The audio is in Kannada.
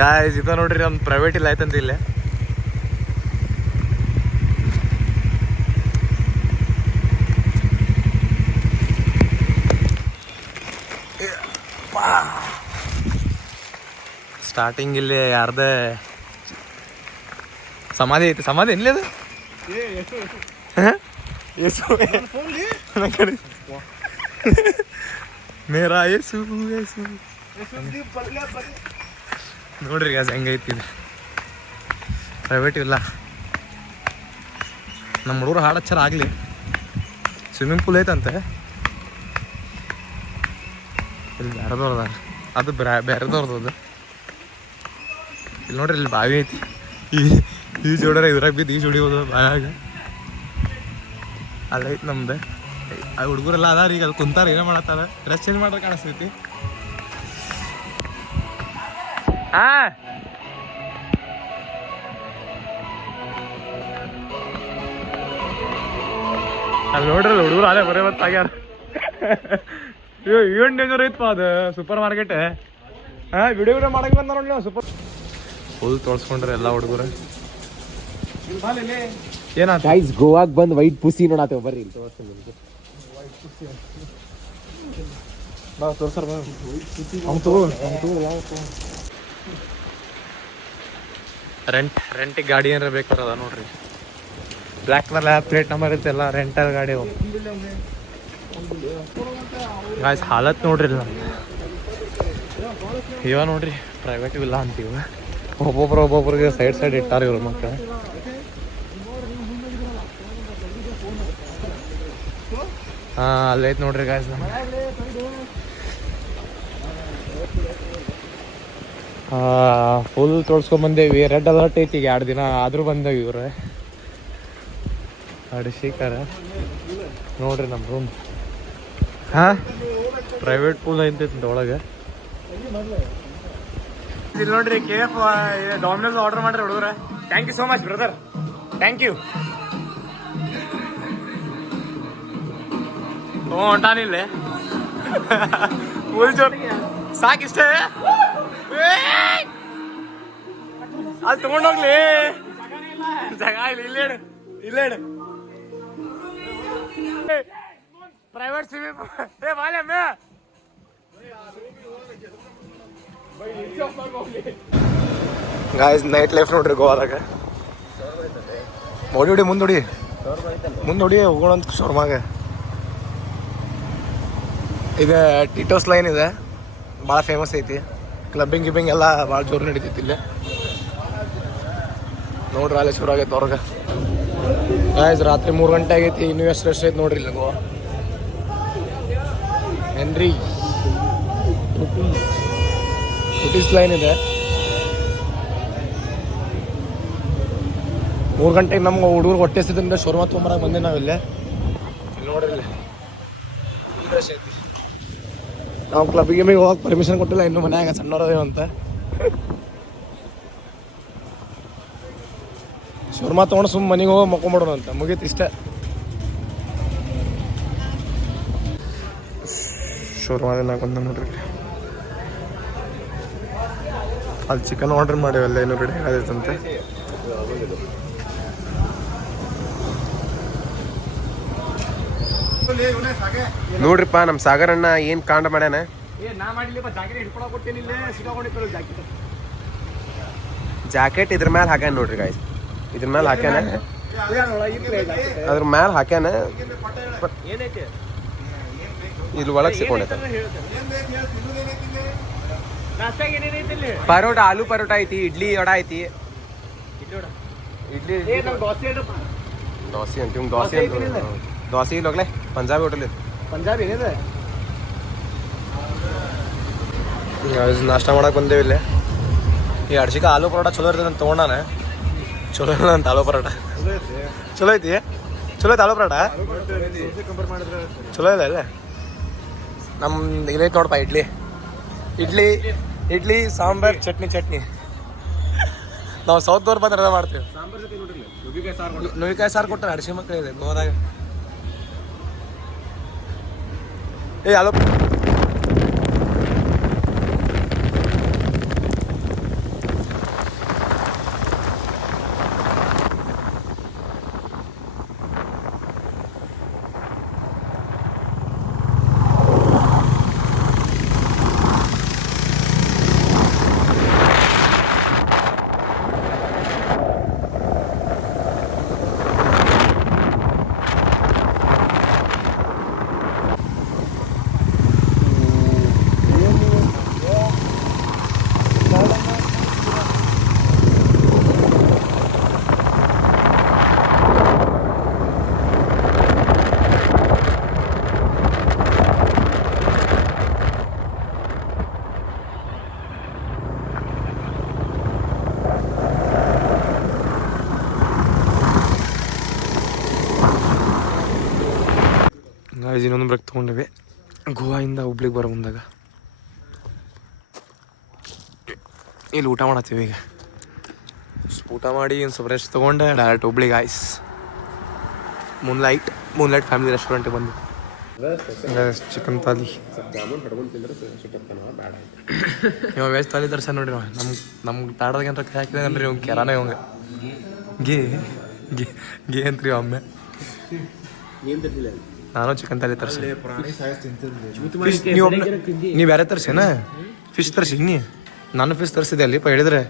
ಗಾಯ್ಸ್ ಇದು ನೋಡ್ರಿ ಒಂದು ಪ್ರೈವೇಟ್ ಇಲ್ಲ ಆಯ್ತಂತ ಇಲ್ಲೇ. ಸ್ಟಾರ್ಟಿಂಗ್ ಇಲ್ಲಿ ಯಾರ್ದೇ ಸಮಾಧಿ ಐತಿ. ಸಮಾಧಿ ಎಲ್ಲಿ ಅದು? ಮೇರಾ ಯೇಸು ಯೇಸು ನೋಡ್ರಿ ಗ್ಯಾಸ್ ಹೆಂಗೈತಿ. ಪ್ರೈವೇಟ್ ಇಲ್ಲ. ನಮ್ಮ ಹುಡುಗರು ಹಾಡು ಹಚ್ಚಾರ ಆಗಲಿ. ಸ್ವಿಮ್ಮಿಂಗ್ ಪೂಲ್ ಐತಂತೆ ಇಲ್ಲಿ ಬೇರೆದವ್ರದ. ಅದು ಬೇರೆದವ್ರದ್ದು ಅದು. ಇಲ್ಲಿ ನೋಡ್ರಿ ಇಲ್ಲಿ ಬಾವಿ ಐತಿ. ಈ ಜೋಡ್ರೆ ಇದ್ರಾಗ ಬಿದ್ದು ಈ ಜೋಡಿ ಹೋದ ಬಾಯಾಗ. ಅಲ್ಲೈತಿ ನಮ್ದು. ಆ ಹುಡುಗರೆಲ್ಲ ಅದಾರ ಈಗ ಅಲ್ಲಿ ಕುಂತಾರ ಏನೋ ಮಾಡತ್ತಾರ. ಡ್ರೆಸ್ ಚೇಂಜ್ ಮಾಡ್ರೆ ಕಾಣಿಸ್ತೈತಿ. ಅಲ್ಲಿ ನೋಡ್ರಲ್ಲ ಹುಡುಗರು ಅಲ್ಲೇ ಬರೇ ಆಗ್ಯಾರ. ಏನು ಡೇಂಜರ್ ಐತಪ್ಪ ಅದು ಸೂಪರ್ ಮಾರ್ಕೆಟ್. ವಿಡಿಯೋ ಮಾಡಕ್ ಬಂದ ನೋಡಿ ನಾವು. ಸೂಪರ್ ಫುಲ್ ತೋರ್ಸ್ಕೊಂಡ್ರೆ ಎಲ್ಲ ಹುಡುಗರು. ಏನ ಗೈಸ್ ಗೋವಾಗ್ ಬಂದ್ ವೈಟ್ ಪುಸಿ ನೋಡಾತೇವ ಬರ್ರಿ ಇಲ್ಲಿ ತೋರಿಸ್ತೀನಿ ನಿಮ್ಗೆ. ಬಾ ತೋರ್ಸರ್ ಬಾ. ರೆಂಟಿಗೆ ಗಾಡಿ ಏನಾರ ಬೇಕಾರದ ನೋಡ್ರಿ. ಬ್ಲ್ಯಾಕ್ ಕಲರ್ ಪ್ಲೇಟ್ ನಂಬರ್ ಇರ್ತೆಲ್ಲ ರೆಂಟಲ್ ಗಾಡಿ. ಗಾಯ್ಸ್ ಹಾಲತ್ ನೋಡ್ರಿ ಇಲ್ಲ ಇವ ನೋಡ್ರಿ. ಪ್ರೈವೇಟ್ ಇಲ್ಲ ಅಂತೀವ. ಒಬ್ಬೊಬ್ರಿಗೆ ಸೈಡ್ ಇಟ್ಟಾರ ಇವ್ರ ಮಕ್ಕಳು. ಅಲ್ಲೈತ್ ನೋಡ್ರಿ ಗಾಯ್ಸ್. ಫುಲ್ ತೋರ್ಸ್ಕೊಂಬಂದೇವಿ. ರೆಡ್ ಅಲರ್ಟ್ ಐತಿ ಈಗ 2 ದಿನ ಆದ್ರೂ ಬಂದೇವಿ. ಇವ್ರೆ ಅಡಿಸಿಕಾರ ನೋಡ್ರಿ ನಮ್ಮ ರೂಮ್. ಪ್ರೈವೇಟ್ ಪೂಲ್ ಐತೈತಿ ಒಳಗೆ. ಇಲ್ಲಿ ನೋಡ್ರಿ KF ಡಾಮಿನೋಸ್ ಆರ್ಡರ್ ಮಾಡ್ರಿ ಹುಡುಗ್ರ. Thank you so much brother. Thank you. ಹೊಂಟಾನಿಲ್ಲ ಫುಲ್ ಜೋರ್ ಸಾಕಿಷ್ಟೇ. ಅದು ತಗೊಂಡೋಗ್ಲಿ ಜಾಗ ಇಲ್ಲ. ಇಲ್ಲೇಡು ಇಲ್ಲೇಡು ಪ್ರೈವೇಟ್ ಸ್ವಿಮ್ಮಿಂಗ್ ಬಾಲೆ ಮೇ. ಗಾಯ್ಸ್ ನೈಟ್ ಲೈಫ್ ನೋಡ್ರಿ ಗೋವಾದಾಗ. ಹೊಡಿ ಮುಂದೊಡಿ ಹೋಗೋಣ ಅಂತ ಶೋರ್ಮಾಗ. ಇದು ಟಿಟೋಸ್ ಲೈನ್ ಇದೆ, ಭಾಳ ಫೇಮಸ್ ಐತಿ. ಕ್ಲಬ್ಬಿಂಗ್ ಗಿಬ್ಬಿಂಗ್ ಎಲ್ಲ ಭಾಳ ಜೋರು ನಡೀತೈತಿ ಇಲ್ಲಿ ನೋಡ್ರಿ. ಅಲ್ಲೇ ಶುರು ಆಗೈತೆ ಹೊರಗೆ. ಗಾಯ್ಸ್ ರಾತ್ರಿ 3 ಗಂಟೆ ಆಗೈತಿ. ಇನ್ನೂ ಎಷ್ಟು ರಶ್ ಐತಿ ನೋಡ್ರಿ ಇಲ್ಲ ಗೋವಾ. ಹೆನ್ರಿ ಟುಟೀಸ್ ಲೈನ್ ಇದೆ. 3 ಗಂಟೆಗೆ ನಮ್ಗೆ ಹುಡುಗರು ಹೊಟ್ಟೆ ಸಿದ್ರಿಂದ ಶೋರ್ಮಾ ತೊಗೊಂಬರಕ್ಕೆ ಬಂದೆ ನಾವಿಲ್ಲೇ. ಇಲ್ಲಿ ನೋಡ್ರಿ ಇಲ್ಲಿ ರಶ್ ಐತಿ. ನಾವು ಕ್ಲಬ್ಬಿಗೆ ಹೋಗಕ್ಕೆ ಪರ್ಮಿಷನ್ ಕೊಟ್ಟಿಲ್ಲ ಇನ್ನೂ. ಮನ್ಯಾಗ ಸಣ್ಣವ್ರದೇವ ಅಂತ ಶೋರ್ಮಾ ತೊಗೊಂಡು ಸುಮ್ಮ ಮನೆಗೆ ಹೋಗಿ ಮಕ್ಕೊಂಬಿಡೋಣ ಅಂತ. ಮುಗೀತು ಇಷ್ಟ. ಶೋರ್ಮಾದಿಂದ ಬಂದ ನೋಡ್ರಿ. ಅಲ್ಲಿ ಚಿಕನ್ ಆರ್ಡರ್ ಮಾಡಿವಲ್ಲ ಇನ್ನೂ ರೆಡಿ ಆಗೈತಂತೆ. ನೋಡ್ರಿಪ್ಪ ನಮ್ಮ ಸಾಗರ್ ಅಣ್ಣ ಏನ್ ಕಾಂಡ ಮಾಡ್ಯಾನ. ಜಾಕೆಟ್ ಇದ್ರ ಮ್ಯಾಲ ಹಾಕ್ಯಾನ ನೋಡ್ರಿ ಗಾಯ್ಸ್. ಇದ್ರ ಮ್ಯಾಲ ಹಾಕ್ಯಾನ, ಅದ್ರ ಮ್ಯಾಲ ಹಾಕ್ಯಾನ. ಇಲ್ಲಿ ಒಳಗೆ ಸಿಕ್ಕೊಂಡೈತೆ ಪರೋಟ. ಆಲೂ ಪರೋಟ ಐತಿ, ಇಡ್ಲಿ ವಡ ಐತಿ. ಇಡ್ಲಿ ದೋಸೆ ಅಂತ ದೋಸೆ ಅಂತ ದೋಸೆ ಇಲ್ಲಿ ಹೋಗ್ಲೆ. ಪಂಜಾಬಿ ಹೋಟೆಲ್ ಇದು. ಪಂಜಾಬಿ ಏನಿದೆ. ನಾಷ್ಟ ಮಾಡಕ್ಕೆ ಬಂದೇವಿ ಇಲ್ಲೇ. ಈ ಅಡ್ಸಿಕ ಆಲೂ ಪರೋಟ ಚಲೋ ಇರ್ತದೆ ಅಂತ ತೊಗೊಂಡಾನೆ. ಚಲೋ ಇಲ್ಲ ಅಂತ ಆಲೂ ಪರೋಟ. ಚಲೋ ಐತಿ ಆಲೂ ಪರೋಟ. ಚಲೋ ಇಲ್ಲ ಇಲ್ಲ. ನಮ್ಮ ಇದೈತೆ ನೋಡಪ್ಪ ಇಡ್ಲಿ ಸಾಂಬಾರ್ ಚಟ್ನಿ. ನಾವು ಸೌತ್ದವ್ರು ಬಂದ್ರೆ ಅದ ಮಾಡ್ತೀವಿ. ನುಗ್ಗಿಕಾಯಿ ಸಾರು ಕೊಟ್ಟಾರೆ ಅಡಿಸಿ ಮಕ್ಕಳು ಇದೆ ಗೋವಾದಾಗ. ಗಾಯ್ಸ್ ಇನ್ನೊಂದು ಬ್ರೇಕ್ ತೊಗೊಂಡಿವಿ ಗೋವಾದಿಂದ ಹುಬ್ಳಿಗೆ ಬರೋ ಮುಂದಾಗ. ಇಲ್ಲಿ ಊಟ ಮಾಡತ್ತೀವಿ ಈಗ. ಊಟ ಮಾಡಿ ಒಂದು ಸ್ವಲ್ಪ ರೆಸ್ಟ್ ತೊಗೊಂಡೆ ಡೈರೆಕ್ಟ್ ಹುಬ್ಳಿಗೆ ಗಾಯ್ಸ್. ಮೂನ್ಲೈಟ್ ಫ್ಯಾಮಿಲಿ ರೆಸ್ಟೋರೆಂಟಿಗೆ ಬಂದು ಚಿಕನ್ ತಾಲಿ ಇವ ವೆಜ್ ತಾಲಿ ತರ್ಸ ನೋಡ್ರಿ. ನಮ್ಗೆ ತಾಡದಾಗ ಅಂತ ಕೈ ಹಾಕಿದೆ ಅಂದ್ರೆ ಇವ್ ಕೆರಾನೇ ಇವಂಗ ಗೇ ಗೇ ಗೇ ಅಂತ್ರಿ ಒಮ್ಮೆ. ನಾನು ಚಿಕನ್ ತಾಲಿ ತರ್ಸಿ. ನೀವು ಬೇರೆ ತರ್ಸೇನ ಫಿಶ್ ತರ್ಸಿ? ನಾನು ಫಿಶ್ ತರಿಸಿದೆ ಅಲ್ಲಿ ಹೇಳಿದ್ರೆ